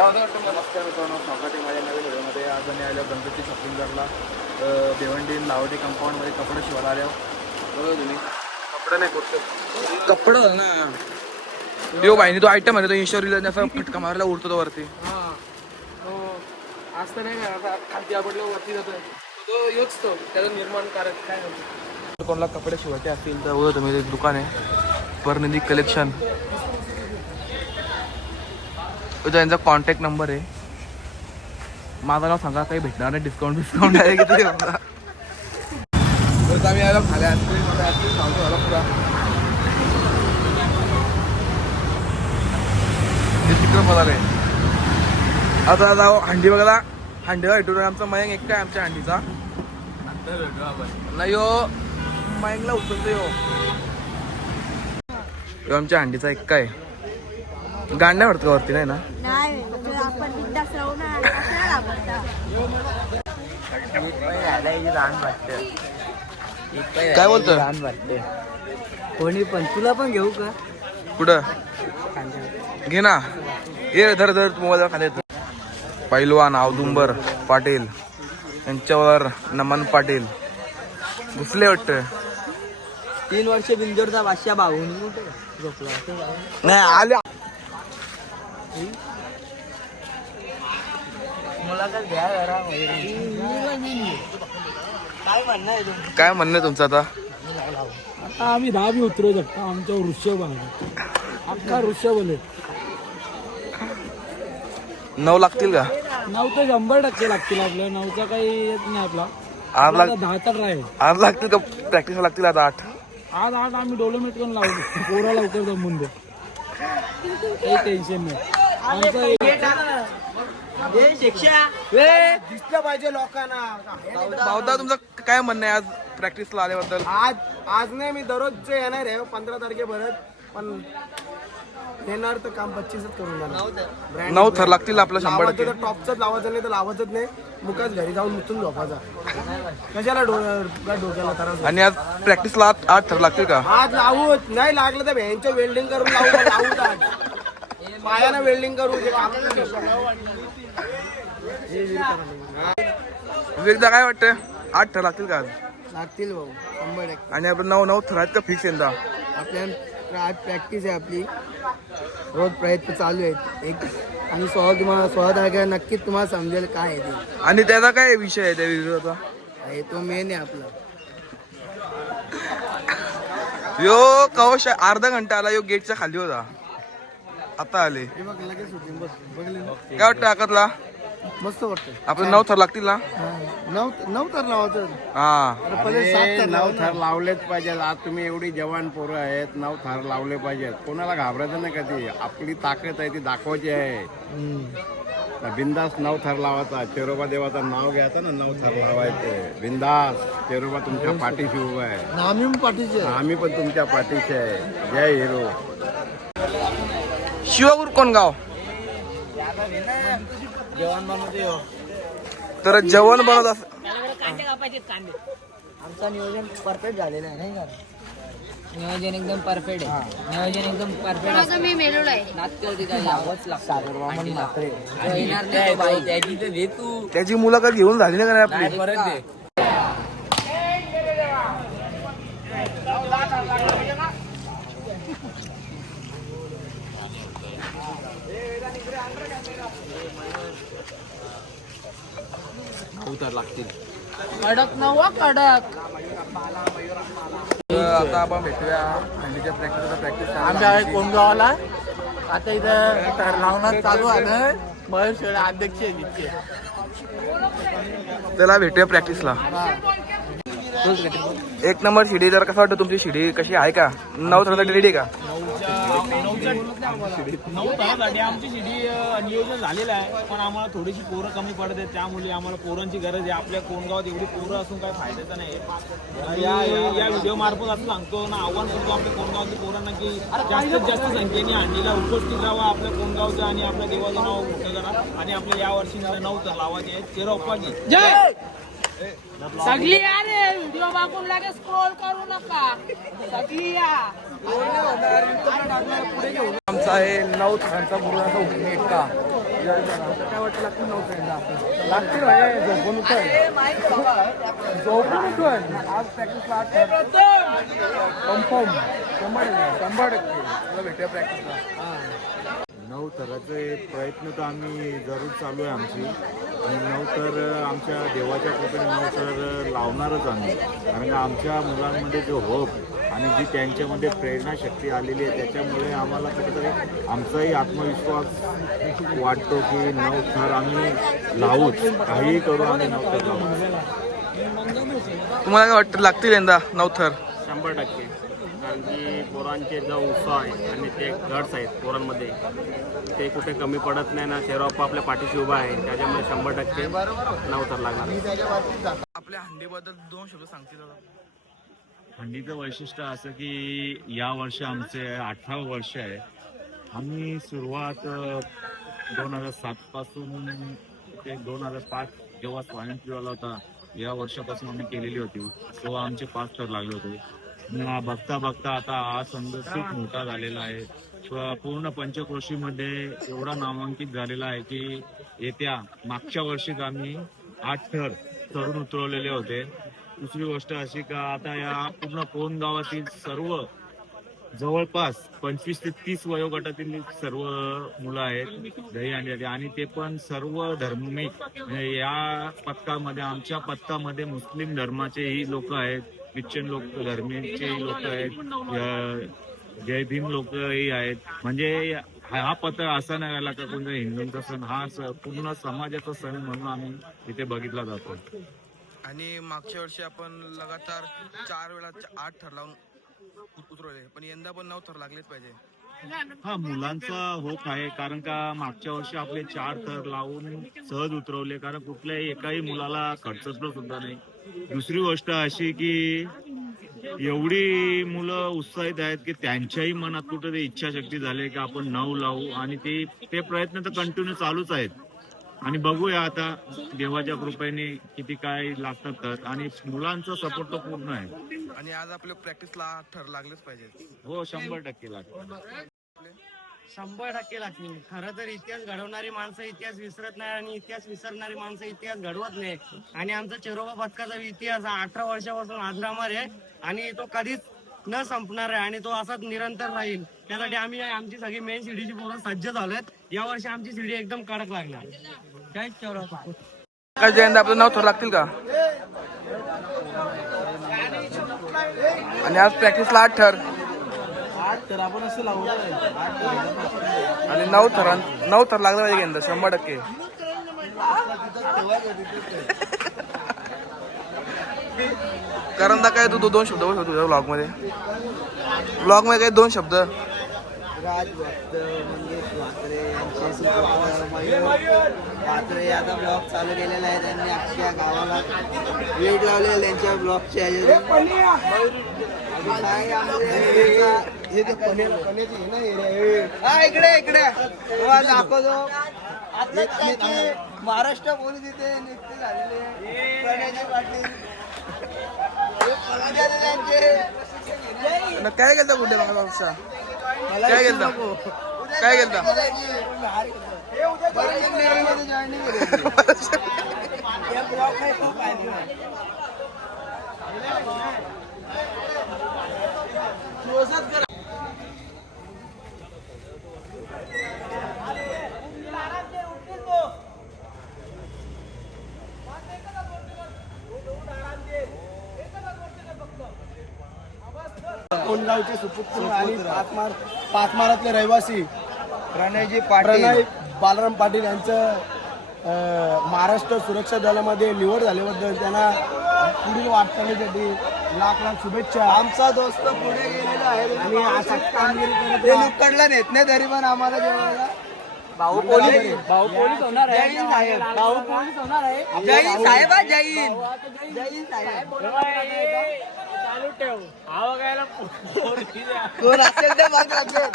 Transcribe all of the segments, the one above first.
नमस्कार मित्रांनो स्वागत आहे माझ्या नवीन व्हिडिओमध्ये. आज आम्ही आलो गणपती शॉपिंग करला भिवंडी लावडी कंपाऊंडमध्ये कपडे शिवायला आलो तुम्ही. कपडे नाही कपडे ना. यो बाईने तो आयटम आहे तो इंशोरीला असा फटका मारायला उडतो तो वरती. हा. तो आज तर नाही आता खालती आपडलं वरती जातोय. तो योच तो त्याचा काय कोणाला कपडे शिवायचे असतील तर तुम्ही एक दुकान आहे. परनिधी कलेक्शन त्यांचा कॉन्टॅक्ट नंबर आहे. माझं नाव सांगा काही भेटणार नाही डिस्काउंट डिस्काउंट आहे किती बघा आम्ही आईस्क्रीम आईस्क्रीम सांगतो झाला पुरा. हे चिकन बघायला आहे आता जाऊ हंडी बघायला हंडीला भेटून आमचा मयंक एक काय आमच्या हंडीचा. नाही यो माईकला उचलतो यो यो आमच्या हंडीचा एक काय गांड्या वाटतं का वरती? नाही ना? नाही म्हणजे? काय बोलतो कोणी पण तुला पण घेऊ का? कुठं? घे ना. ये धर धर मोबाईल खाली येतो पैलवान औदुंबर पाटील. यांच्यावर नमन पाटील. घुसले वाटतं तीन वर्ष बिंदोरचा बादशाह भाऊन झोपला नाही आले. मुलाखत घ्या जरा. काय म्हणणं आहे तुमचं? काय म्हणणं आहे तुमचं आता? आता आम्ही दहा बी उतरू शकतो आमच्यावर ऋषभ आहे अख्खा ऋषभ आले. नऊ लागतील का? नऊ तर शंभर टक्के लागतील आपल्या नऊचा काही येत नाही आपला. आठ लाख आपला दहा तर राहील आठ लागतील का? प्रॅक्टिस लागतील आता आठ. आज आठ आम्ही डोलोमीट करून लावतो पोरा लवकर जमून दे. काही टेन्शन नाही. दिसलं पाहिजे लोकांना भावदा तुमचं काय म्हणणं आहे आज प्रॅक्टिसला आल्याबद्दल? आज आज नाही मी दररोजचे येणार आहे. पंधरा तारखेपर्यंत पण येणार तर काम पच्चीसच करून जाणार. नऊ थर लागतील आपलं शंभर टक्के. तर टॉपचंच लावायचं नाही तर लावायचंच नाही. मुकाच घरी जाऊन मुतून झोपायचा. कशाला डोक्याला त्रास आणि आज प्रॅक्टिसला आठ आठ थर लागतील का? आज लावूच. नाही लागलं तर भ्यांचं वेल्डिंग करून लावू आज. पायानं वेल्डिंग करू एकदा काय वाटतं आठ थर लागतील का लागतील भाऊ शंभर टक्के. आणि आपण नऊ नऊ थर आहेत का फिक्स यंदा? आपल्या आज प्रॅक्टिस आहे आपली. रोज प्रयत्न चालू आहेत. एक आणि सोळा तुम्हाला सोळा तारखेला नक्कीच तुम्हाला समजेल काय आहे ते. आणि त्याचा काय विषय आहे त्या विरोधाचा? हे तो मेन आहे आपला. यो कवश अर्धा घंटा आला यो गेटच्या खाली होता. आता आले. हे बघ लगेच होतील बघ बघले ना? काय वाटतं आकातला मस्त वाटतं आपलं नऊ थर लागतील ना? हा. नऊ नऊ तर लावायचं. हा. अरे पहिले सात तर नऊ लाव थर लावलेच पाहिजेत. आज तुम्ही एवढी जवान पोरं आहेत नऊ थर लावले पाहिजेत. कोणाला घाबरायचं नाही कधी आपली ताकद आहे ती दाखवायची आहे. बिंदास नऊ थर लावायचा. चेरोबा देवाचं नाव घ्यायचं ना नऊ थर लावायचे. बिंदास. चेरोबा तुमच्या पाठीशी उभा आहे. आम्ही पाठीचे आम्ही पण तुमच्या पाठीशी आहे. जय हिरो. शिवगुरु कोण गाव? जेवण बनवते हो. तर जेवण बनवत अस आमचं नियोजन परफेक्ट झालेलं आहे नाही का? नियोजन एकदम परफेक्ट आहे. नियोजन एकदम परफेक्ट आता मी मेलेलो आहे. त्याची मुलाखत घेऊन झाली ना का नाही आपली? परत दे कडक नवा कडक. तर आता आपण भेटूया हंडीच्या प्रॅक्टिसचा प्रॅक्टिस आमच्या आहे. कोणगावाला आता इथं तर लावणार चालू आहे. महेश शेळे अध्यक्ष आहे त्याला भेटूया प्रॅक्टिसला एक नंबर शिडी तर कसं वाटतं तुमची शिडी? कशी आहे का? नऊ थरसाठी रेडी का? नऊ तासासाठी आमची शिडी नियोजन झालेलं आहे. पण आम्हाला थोडीशी पोरं कमी पडत आहेत. त्यामुळे आम्हाला पोरांची गरज आहे. आपल्या कोणगावात एवढी पोरं असून काय फायद्याचं नाही. या या व्हिडिओ मार्फत असं सांगतो ना आव्हान करतो आपल्या कोणगावातील पोरांना की जास्तीत जास्त संख्येने हंडीला उपस्थित राहा आपल्या कोणगावचं आणि आपल्या देवाचं नाव मोठं करा. आणि आपल्या या वर्षी नऊ तर लावायचे आहेत चेरोप्पाजी सगळी या रे व्हिडिओ मागून लगेच स्क्रोल करू नका. सगळी या. आमचा आहे नऊ थरांचा पूर्ण असा उपनेट का काय वाटतं लागतील नऊ फ्रेंडला लागतील झोपून उठल झोपून उठल आज प्रॅक्टिसला कन्फर्म शंभर शंभर टक्के तुला भेटूया प्रॅक्टिसला नऊ तराचे प्रयत्न तर आम्ही जरूर चालू आहे आमची. आणि नऊ तर आमच्या देवाच्या कृपेने नऊ तर लावणारच आम्ही. कारण का आमच्या मुलांमध्ये जो होप आणि जी त्यांच्यामध्ये प्रेरणाशक्ती आलेली आहे त्याच्यामुळे आम्हाला कुठेतरी आमचाही आत्मविश्वास वाटतो की नऊ थर आम्ही लावूच. काहीही करू आम्ही नऊ थर लावू तुम्हाला काय वाटतं लागतील यंदा नवथर शंभर टक्के. कारण की पोरांचे जो उत्साह आहे आणि ते गट्स आहेत पोरांमध्ये ते कुठे कमी पडत नाही ना शेरॉप्पा आपल्या पाठीशी उभा आहे त्याच्यामुळे शंभर टक्के नवतर लागणार. आपल्या हंडीबद्दल दोन शब्द सांगतील दादा. थंडीचं वैशिष्ट्य असं की या वर्षी आमचे अठरावं वर्ष आहे. आम्ही सुरुवात दोन हजार सात पासून ते दोन हजार पाच जेव्हा स्वाइन फ्लू आला होता या वर्षापासून आम्ही केलेली होती. तेव्हा आमचे पाच तर लागले होते. बघता बघता आता हा संघ खूप मोठा झालेला आहे. पूर्ण पंचक्रोशीमध्ये एवढा नामांकित झालेला आहे की येत्या मागच्या वर्षीच आम्ही आठ थर तरुण उतरवलेले होते. दुसरी गोष्ट अशी का आता या पूर्ण कोण गावातील सर्व जवळपास पंचवीस ते तीस वयोगटातील सर्व मुलं आहेत दही अंडी आणि ते पण सर्व धर्मिक म्हणजे या पथकामध्ये आमच्या पथकामध्ये मुस्लिम धर्माचेही लोक आहेत ख्रिश्चन लोक धर्मीचे लोक आहेत जय भीम लोकही आहेत. म्हणजे हा हा असा नाही आला का कोणत्या हिंदूंचा सण हा पूर्ण समाजाचा सण म्हणून आम्ही इथे बघितला जातो. आणि मागच्या वर्षी आपण लगातार चार वेळा आठ थर लावून उतरवले पण यंदा पण नऊ थर लागलेच पाहिजे. हा मुलांचा होप आहे कारण का मागच्या वर्षी आपले चार थर लावून सहज उतरवले कारण कुठल्याही एकाही मुलाला खर्चसलं सुद्धा नाही. दुसरी गोष्ट अशी की एवढी मुलं उत्साहित आहेत की त्यांच्याही मनात कुठेतरी इच्छाशक्ती झाली की आपण नऊ लावू आणि ते ते प्रयत्न तर कंटिन्यू चालूच आहेत. आणि बघूया आता देवाच्या कृपेने किती काय लागतात तर. आणि मुलांचा सपोर्ट तर पूर्ण आहे. आणि आज आपल्या प्रॅक्टिसला आठ थर लागलेच पाहिजे. हो शंभर टक्के लागतात. शंभर टक्के लागतील. खरं तर इतिहास घडवणारी माणसं इतिहास विसरत नाही आणि इतिहास विसरणारी माणसं इतिहास घडवत नाही आणि आमचा चिरोबा पथकाचा इतिहास हा अठरा वर्षापासून आजरामार आहे. आणि तो कधीच न संपणार आहे आणि तो असाच निरंतर राहील. त्यासाठी आम्ही आमची सगळी मेन सीडीची पूर्ण सज्ज झालोत या वर्षी आमची सीडी एकदम कडक लागणार. जय काय यंदा आपलं नऊ थर लागतील का? आणि आज प्रॅक्टिसला आठ थर आठ तर आपण असं लावू आणि नऊ थर नऊ थर लागलं पाहिजे यंदा शंभर टक्के. करंदा काय तू दो- दोन शब्द बोल तुझ्या ब्लॉगमध्ये? ब्लॉगमध्ये काय दोन शब्द. राज भक्त मंगेश म्हात्रे आता ब्लॉग चालू केलेला आहे. त्यांनी अख्ख्या गावाला वेट लावलेला त्यांच्या ब्लॉगच्या इकडे इकडे. तेव्हा दाखवतो. महाराष्ट्र पोलीस इथे नियुक्त झालेले प्रणयजी पाटील हे पळून गेले त्यांचे. ना काय गेलता कुठे मागचा? काय गेलता? काय गेलता? कोंडगावचे सुपुत्र आणि पाचमार पाचमारातले रहिवासी प्रणयजी प्रणय बालराम पाटील यांचं महाराष्ट्र सुरक्षा दलामध्ये निवड झाल्याबद्दल त्यांना पुढील वाटचालीसाठी लाख लाख शुभेच्छा. आमचा दोस्त पुढे गेलेला आहे. आणि अशीच कामगिरी करत नेत नाही तरी पण आम्हाला जेवायला. भाऊ पोलीस भाऊ पोलीस होणार आहे जय हिंद साहेब भाऊ पोलीस होणार आहे जय हिंद साहेब हा, जय हिंद जय हिंद साहेब चालू ठेव हा बघायला कोण असेल ते मग असेल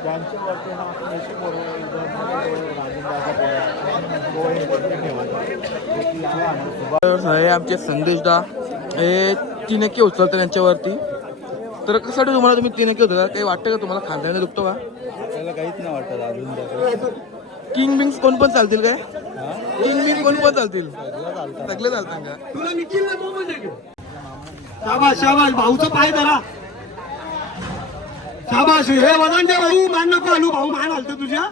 पोरं, राजेंद्राचा गोळे वगैरे ठेवायचा. हे आमचे संदेश दा हे तीन एके उचलतात त्यांच्यावरती तर कशासाठी तुम्हाला तुम्ही तीन एके होतं काही वाटतं का तुम्हाला? खांद्याने दुखतो का? त्याला काहीच नाही वाटत अजून किंग बिंग्स कोण पण चालतील काय? किंग बिंग कोण पण चालतील. सगळे चालतात. का? शाबाश शाबाश भाऊचा पाय धरा. शाबाश. हे वदांच्या भाऊ मान नको आलू. भाऊ मान हलत तुझ्या.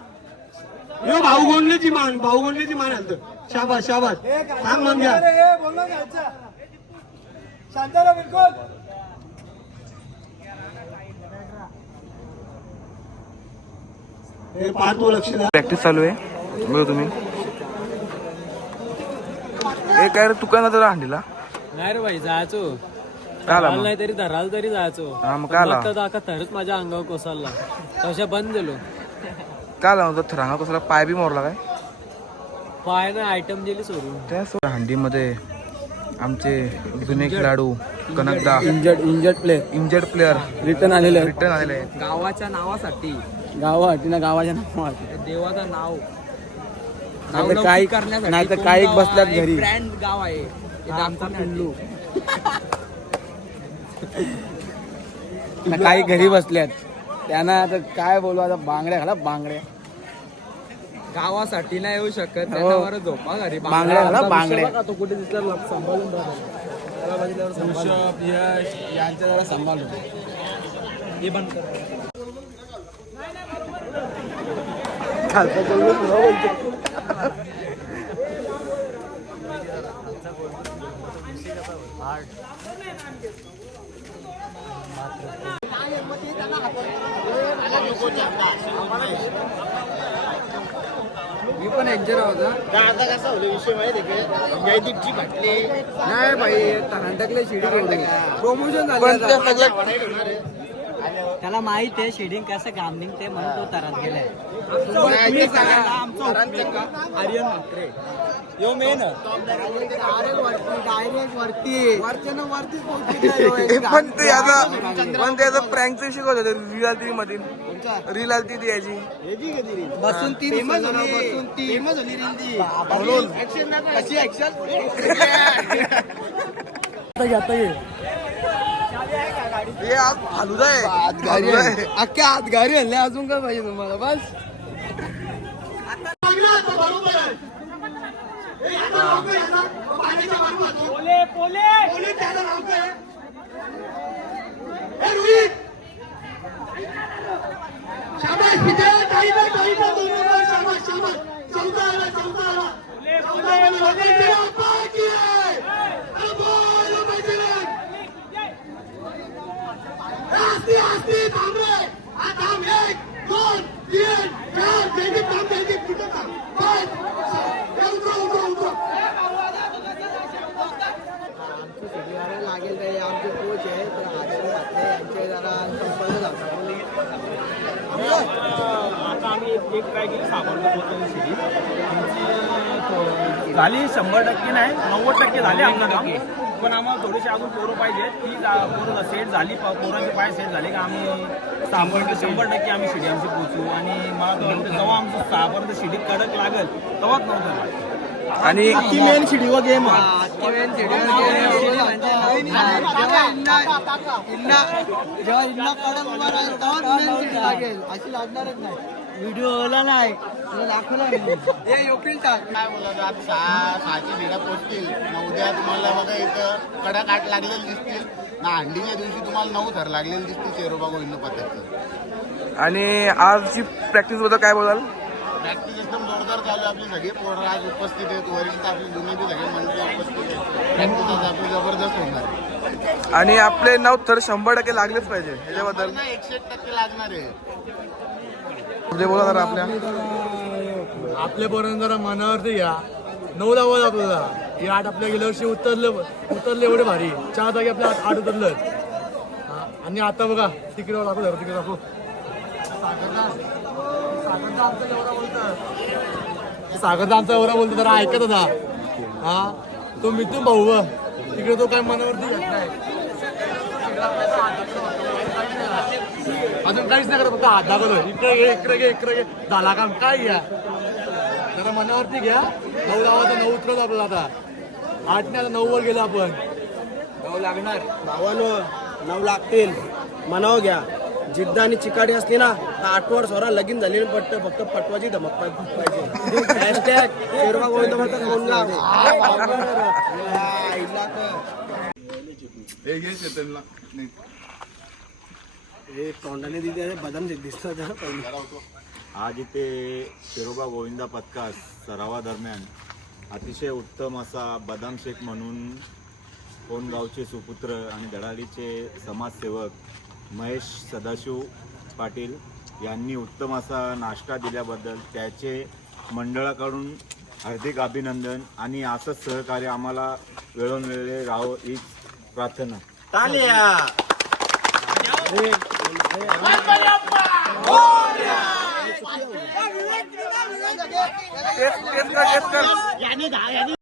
हे भाऊ गोंडल्याची मान भाऊ गोंडल्याची मान हलत शाबाश शाबाश सांग मान घ्या हे पाहतो लक्ष प्रॅक्टिस चालू आहे. बघा तुम्ही. हे काय रे तुका जरा हंडीला. नाही रे भाई जायचो. मग? नाही तरी धराल तरी जायचो. हा मग थरच माझ्या अंगावर कोसळला. तशा बंद दिलो काय आला होता थरांगा कसला पाय बी मोरला काय? पाय ना आयटम दिली सोडून. त्या हंडीमध्ये आमचे जुने खेळाडू कनकदा. Injured injured play injured player return आलेले. रिटर्न आलेले आहेत. गावाच्या नावासाठी. गावासाठी ना गावाच्या नावासाठी. देवाचं नाव. नाही तर काही नाही तर काही बसल्यात घरी. ब्रँड गाव आहे. हे आमचा पिल्लू ना काही घरी बसल्यात. त्यांना आता काय बोलू आता बांगड्या घाला बांगड्या. गावासाठी नाही येऊ शकत हो. त्यांना बरं झोपा घरी बांगड्या घाला. बांगड्या. तो कुठे दिसला सांभाळून ऋषभ यश यांच्या जरा सांभाळून हे बंद कर. मी पण एंजॉय होता. नाही भाई कर्नाटकला शिडी प्रमोशन पण झालं ते सगळं त्याला माहीत आहे शेडिंग कसं काम निघते म्हणून तो तरात गेलाय आर्यन म्हात्रे. यो मेन पण ते आता पण ते आता प्रँकचं शिकवत होते. रील आलती मध्ये रील आलती ती याची. बसून ती फेमस झाली बसून ती. फेमस झाली कशी ऍक्शन हे आज फालुदा आहे. अख्ख्या आणले अजून काय पाहिजे तुम्हाला? बस. शाबाश विजय काही ना काही ना दोन शाबाश शाबाश चौथा आला चौथा आला चौथा आला वगैरे बाकी आहे अरे बोल पाहिजे आस्ती आस्ती थांब रे हा थांब एक दोन तीन चार बेगी थांब बेगी कुठं थांब पाच सहा हे उतरा उतरा उतरा लागेल ते आमचे कोच आहे तर आजकाल घातले यांचे जरा संपर्क आता आम्ही एक एक ट्राय केली सापडलो शिडी आमची झाली शंभर टक्के नाही नव्वद टक्के झाले आमचं काम. पण आम्हाला थोडीशी अजून पोरं पाहिजे ती पोरं सेट झाली पोरांचे पाय सेट झाले का आम्ही शंभर शंभर टक्के आम्ही शिडी आमची पोचू आणि मला जेव्हा आमचं सहापर्यंत शिडी कडक लागेल तेव्हाच नव्हतं. आणि मेन शिडीवर गेम नाही हे भिडा पोचतील मग उद्या तुम्हाला बघा इथं कडक आठ लागलेले दिसतील ना हंडीच्या दिवशी तुम्हाला नऊ थर लागलेले दिसतील शेरोबा गोविंद पथकचं आणि आजची प्रॅक्टिसबद्दल काय बोलाल? प्रॅक्टिस एकदम जोरदार चालू आपली सगळी. पोरं आज उपस्थित आहेत. वरिष्ठ आपली जुने बी सगळे मंडळी उपस्थित आहेत. प्रॅक्टिस आज आपली जबरदस्त होणार आहे. आणि आपले नाव तर शंभर टक्के लागलेच पाहिजे. ह्याच्याबद्दल ना एकशे एक टक्के लागणार आहे. पुढे बोला जरा आपल्या. आपल्या पोरांना जरा मनावरती घ्या. नऊ लावा आपल्याला. हे आठ आपल्या गेल्या वर्षी उतरलं उतरले एवढे भारी. चार जागी आपल्या आठ आठ उतरलं आणि आता बघा तिकडे दाखव जरा तिकडे दाखव. सागरदा आमचा एवढा बोलतो जरा ऐकत होता. हा? तो मिथून भाऊ तिकडे तो काय मनावरती घेत नाही अजून काहीच नाही करत फक्त हात दाखवलं इकडे घे इकडे घे इकडे घे. झाला काम काय घ्या? जरा मनावरती घ्या. नऊ लावायचं नऊ उतरत आपल्याला आता. आठ नाही आता नऊ वर गेलो आपण. नऊ लागणार. भावानं नऊ लागतील. मनाव घ्या. जिद्द आणि चिकाटी असली ना तर आठवर सोरा लगीन झालेली पट्ट फक्त पटवाची धमक पाहि- पाहिजे. हॅशटॅग शेरवा गोविंद म्हणतात. हे तोंडाने दिले बदाम दिसत पहिले. आज इथे शिरोबा गोविंदा पथकास सरावादरम्यान अतिशय उत्तम असा बदाम शेख म्हणून कोणगावचे सुपुत्र आणि दडालीचे समाजसेवक महेश सदाशिव पाटील यांनी उत्तम असा नाश्ता दिल्याबद्दल त्याचे मंडळाकडून हार्दिक अभिनंदन आणि असंच सहकार्य आम्हाला वेळोवेळी राहो हीच प्रार्थना.